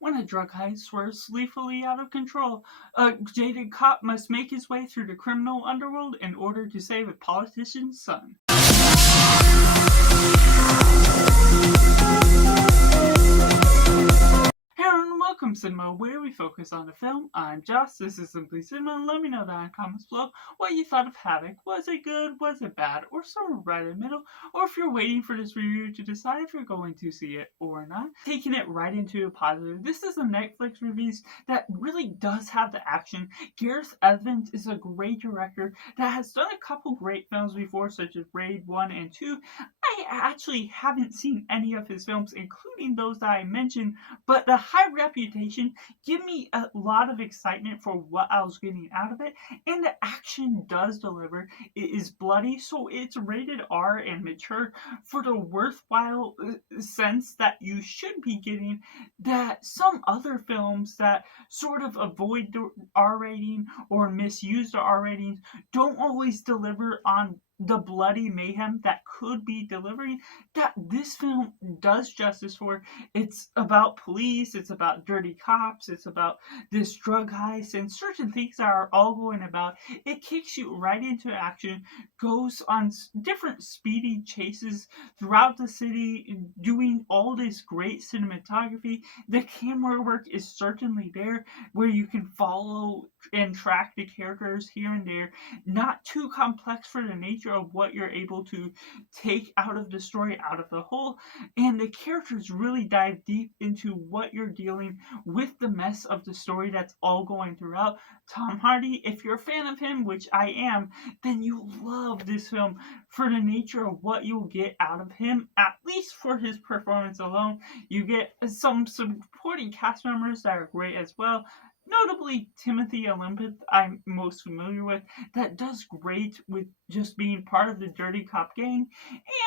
When a drug heist swerves lethally out of control, a jaded cop must make his way through the criminal underworld in order to save a politician's son. Hello and welcome, Cinema, where we focus on the film. I'm Josh, this is Simply Cinema, and let me know down in the comments below what you thought of Havoc. Was it good, was it bad, or somewhere right in the middle, or if you're waiting for this review to decide if you're going to see it or not. Taking it right into a positive, this is a Netflix review that really does have the action. Gareth Evans is a great director that has done a couple great films before, such as Raid 1 and 2. I actually haven't seen any of his films, including those that I mentioned, but the high reputation give me a lot of excitement for what I was getting out of it, and the action does deliver. It is bloody, so it's rated R and mature for the worthwhile sense that you should be getting, that some other films that sort of avoid the R rating or misuse the R ratings don't always deliver on the bloody mayhem that could be delivering, that this film does justice for. It's about police, it's about dirty cops, it's about this drug heist, and certain things that are all going about. It kicks you right into action, goes on different speedy chases throughout the city, doing all this great cinematography. The camera work is certainly there, where you can follow and track the characters here and there. Not too complex for the nature of what you're able to take out of the story, out of the whole, and the characters really dive deep into what you're dealing with, the mess of the story that's all going throughout. Tom Hardy, if you're a fan of him, which I am, then you love this film for the nature of what you'll get out of him, at least for his performance alone. You get some supporting cast members that are great as well. Notably, Timothy Olympus, I'm most familiar with, that does great with just being part of the dirty cop gang.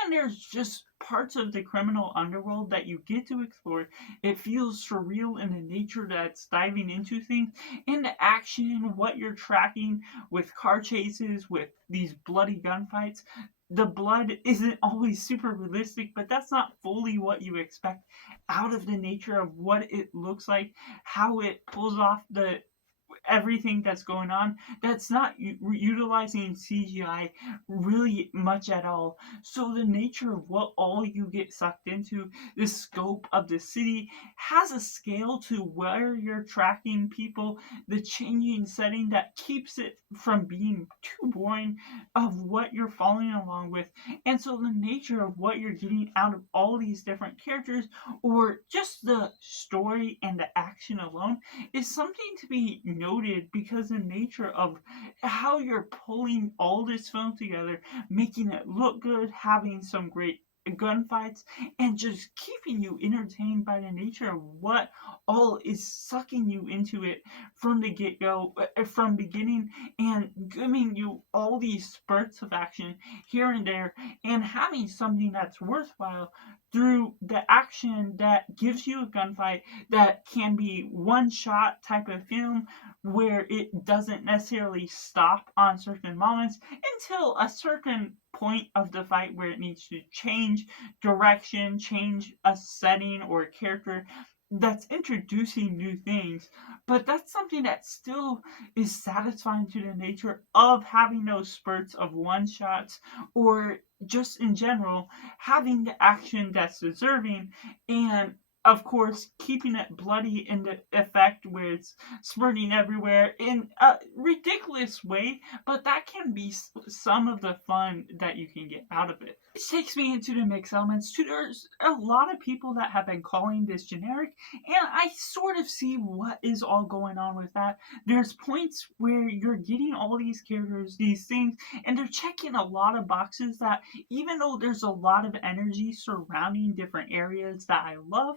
And there's just parts of the criminal underworld that you get to explore. It feels surreal in the nature that's diving into things, and the action, what you're tracking with car chases, with these bloody gunfights. The blood isn't always super realistic, but that's not fully what you expect out of the nature of what it looks like, how it pulls off the everything that's going on. That's not utilizing CGI really much at all. So the nature of what all you get sucked into, the scope of the city has a scale to where you're tracking people, the changing setting that keeps it from being too boring of what you're following along with. And so the nature of what you're getting out of all these different characters, or just the story and the action alone, is something to be noted, because the nature of how you're pulling all this film together, making it look good, having some great gunfights, and just keeping you entertained by the nature of what all is sucking you into it from the get-go, from beginning, and giving you all these spurts of action here and there, and having something that's worthwhile through the action that gives you a gunfight that can be one shot type of film, where it doesn't necessarily stop on certain moments until a certain point of the fight where it needs to change direction, change a setting or a character that's introducing new things. But that's something that still is satisfying to the nature of having those spurts of one shots, or just in general having the action that's deserving, and of course keeping it bloody in the effect where it's spurting everywhere in a ridiculous way, but that can be some of the fun that you can get out of it. Which takes me into the mix elements too. There's a lot of people that have been calling this generic, and I sort of see what is all going on with that. There's points where you're getting all these characters, these things, and they're checking a lot of boxes that, even though there's a lot of energy surrounding different areas that I love,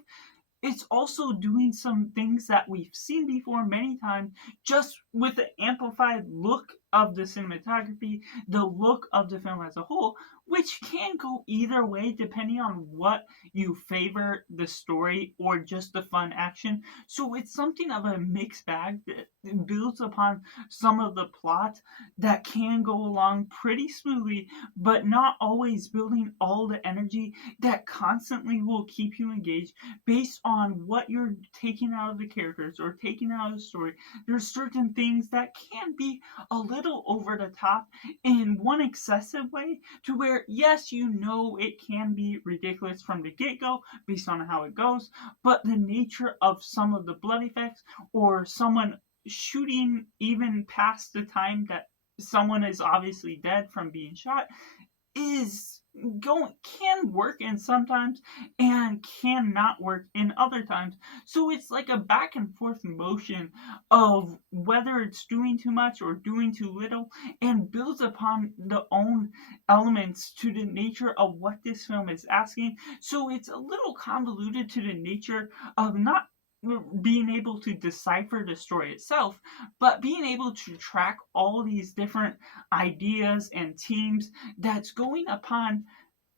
it's also doing some things that we've seen before many times, just with the amplified look of the cinematography, the look of the film as a whole, which can go either way depending on what you favor, the story or just the fun action. So it's something of a mixed bag that builds upon some of the plot that can go along pretty smoothly, but not always building all the energy that constantly will keep you engaged based on what you're taking out of the characters or taking out of the story. There's certain things that can be a little over the top in one excessive way to where, yes, you know it can be ridiculous from the get go based on how it goes, but the nature of some of the blood effects or someone shooting even past the time that someone is obviously dead from being shot is going can work in sometimes and cannot work in other times. So it's like a back and forth motion of whether it's doing too much or doing too little, and builds upon the own elements to the nature of what this film is asking. So it's a little convoluted to the nature of not being able to decipher the story itself, but being able to track all these different ideas and teams that's going upon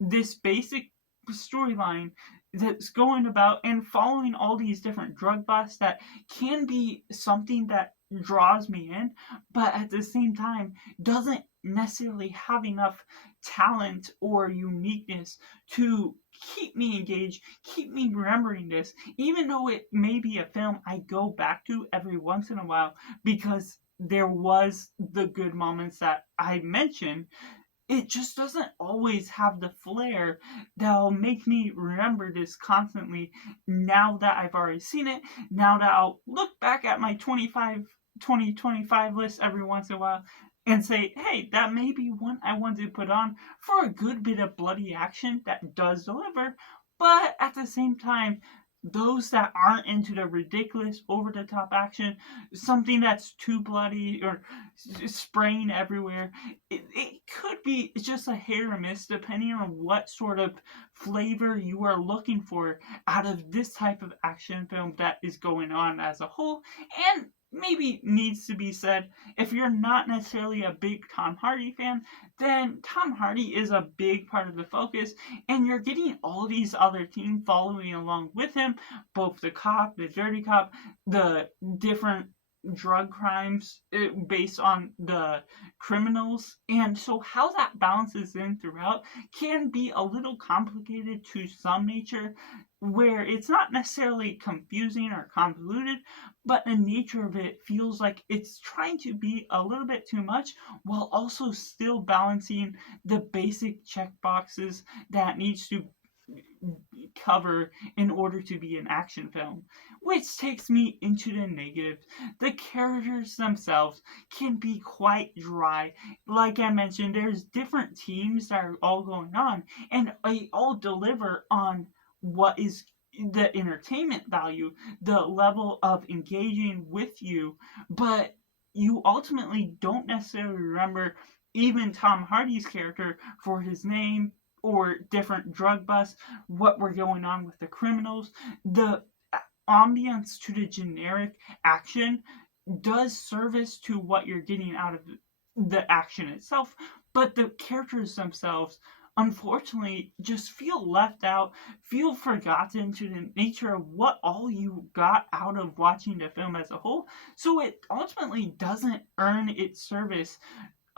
this basic storyline that's going about and following all these different drug busts that can be something that draws me in, but at the same time doesn't necessarily have enough talent or uniqueness to keep me engaged, keep me remembering this, even though it may be a film I go back to every once in a while because there was the good moments that I mentioned. It just doesn't always have the flair that'll make me remember this constantly now that I've already seen it, now that I'll look back at my 2025 list every once in a while and say, hey, that may be one I want to put on for a good bit of bloody action that does deliver, but at the same time, those that aren't into the ridiculous, over the top action, something that's too bloody or spraying everywhere, it could be just a hit or miss depending on what sort of flavor you are looking for out of this type of action film that is going on as a whole. And maybe needs to be said, if you're not necessarily a big Tom Hardy fan, then Tom Hardy is a big part of the focus, and you're getting all these other teams following along with him, both the cop, the dirty cop, the different drug crimes based on the criminals. And so how that balances in throughout can be a little complicated to some nature, where it's not necessarily confusing or convoluted, but the nature of it feels like it's trying to be a little bit too much while also still balancing the basic check boxes that needs to cover in order to be an action film. Which takes me into the negative. The characters themselves can be quite dry. Like I mentioned, there's different teams that are all going on, and they all deliver on what is the entertainment value, the level of engaging with you, but you ultimately don't necessarily remember even Tom Hardy's character for his name or different drug busts, what were going on with the criminals. The ambience to the generic action does service to what you're getting out of the action itself, but the characters themselves unfortunately just feel left out, feel forgotten to the nature of what all you got out of watching the film as a whole. So it ultimately doesn't earn its service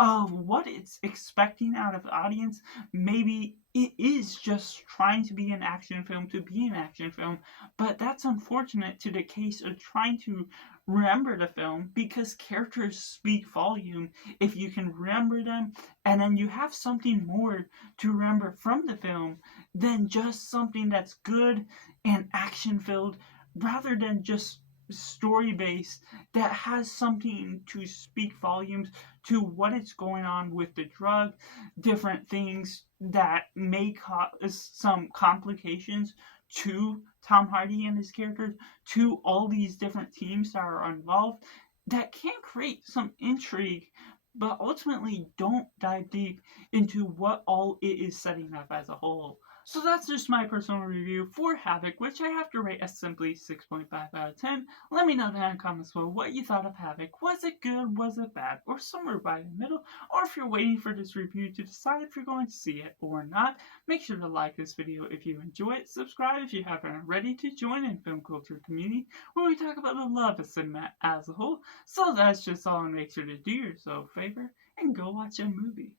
of what it's expecting out of the audience. Maybe it is just trying to be an action film to be an action film, but that's unfortunate to the case of trying to remember the film, because characters speak volume if you can remember them, and then you have something more to remember from the film than just something that's good and action filled, rather than just story based that has something to speak volumes to what is going on with the drug, different things that may cause some complications to Tom Hardy and his characters, to all these different teams that are involved, that can create some intrigue, but ultimately don't dive deep into what all it is setting up as a whole. So that's just my personal review for Havoc, which I have to rate a simply 6.5 out of 10. Let me know down in the comments below what you thought of Havoc. Was it good? Was it bad? Or somewhere right in the middle? Or if you're waiting for this review to decide if you're going to see it or not, make sure to like this video if you enjoy it. Subscribe if you haven't already to join in film culture community where we talk about the love of cinema as a whole. So that's just all, and make sure to do yourself a favor and go watch a movie.